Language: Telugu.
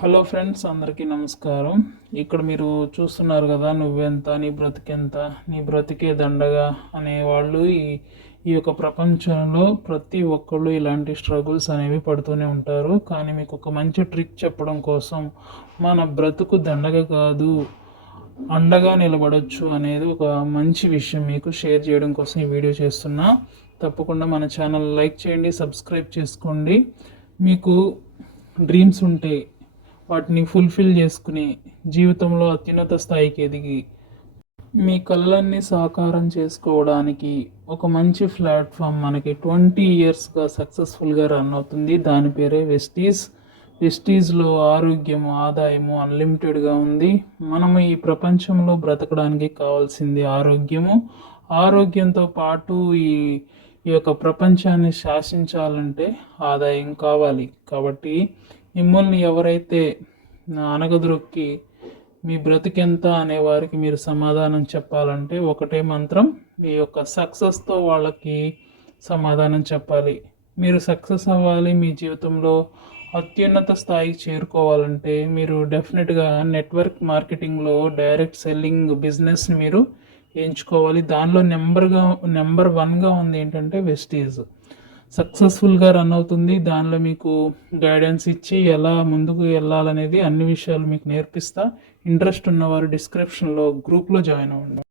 హలో ఫ్రెండ్స్, అందరికీ నమస్కారం. ఇక్కడ మీరు చూస్తున్నారు కదా, నువ్వెంత నీ బ్రతికెంత, నీ బ్రతికే దండగా అనేవాళ్ళు ఈ యొక్క ప్రపంచంలో ప్రతి ఒక్కళ్ళు ఇలాంటి స్ట్రగుల్స్ అనేవి పడుతూనే ఉంటారు. కానీ మీకు ఒక మంచి ట్రిక్ చెప్పడం కోసం, మన బ్రతుకు దండగా కాదు అండగా నిలబడొచ్చు అనేది ఒక మంచి విషయం మీకు షేర్ చేయడం కోసం ఈ వీడియో చేస్తున్నా. తప్పకుండా మన ఛానల్ లైక్ చేయండి, సబ్స్క్రైబ్ చేసుకోండి. మీకు డ్రీమ్స్ ఉంటే వాటిని ఫుల్ఫిల్ చేసుకుని జీవితంలో అత్యున్నత స్థాయికి ఎదిగి మీ కళ్ళన్ని సాకారం చేసుకోవడానికి ఒక మంచి ప్లాట్ఫామ్ మనకి 20 ఇయర్స్గా సక్సెస్ఫుల్గా రన్ అవుతుంది. దాని పేరే వెస్టీజ్. వెస్టీజ్లో ఆరోగ్యము, ఆదాయము అన్లిమిటెడ్గా ఉంది. మనము ఈ ప్రపంచంలో బ్రతకడానికి కావాల్సింది ఆరోగ్యము. ఆరోగ్యంతో పాటు ఈ ఈ యొక్క ప్రపంచాన్ని శాసించాలంటే ఆదాయం కావాలి. కాబట్టి మిమ్మల్ని ఎవరైతే అనగదొక్కి మీ బ్రతికెంత అనే వారికి మీరు సమాధానం చెప్పాలంటే ఒకటే మంత్రం, మీ యొక్క సక్సెస్తో వాళ్ళకి సమాధానం చెప్పాలి. మీరు సక్సెస్ అవ్వాలి, మీ జీవితంలో అత్యున్నత స్థాయికి చేరుకోవాలంటే మీరు డెఫినెట్గా నెట్వర్క్ మార్కెటింగ్లో డైరెక్ట్ సెల్లింగ్ బిజినెస్ని మీరు ఎంచుకోవాలి. దానిలో నెంబర్ వన్గా ఉంది ఏంటంటే వెస్టీజ్. సక్సెస్ఫుల్గా రన్ అవుతుంది. దానిలో మీకు గైడెన్స్ ఇచ్చి ఎలా ముందుకు వెళ్ళాలనేది అన్ని విషయాలు మీకు నేర్పిస్తా. ఇంట్రెస్ట్ ఉన్నవారు డిస్క్రిప్షన్లో గ్రూప్లో జాయిన్ అవ్వండి.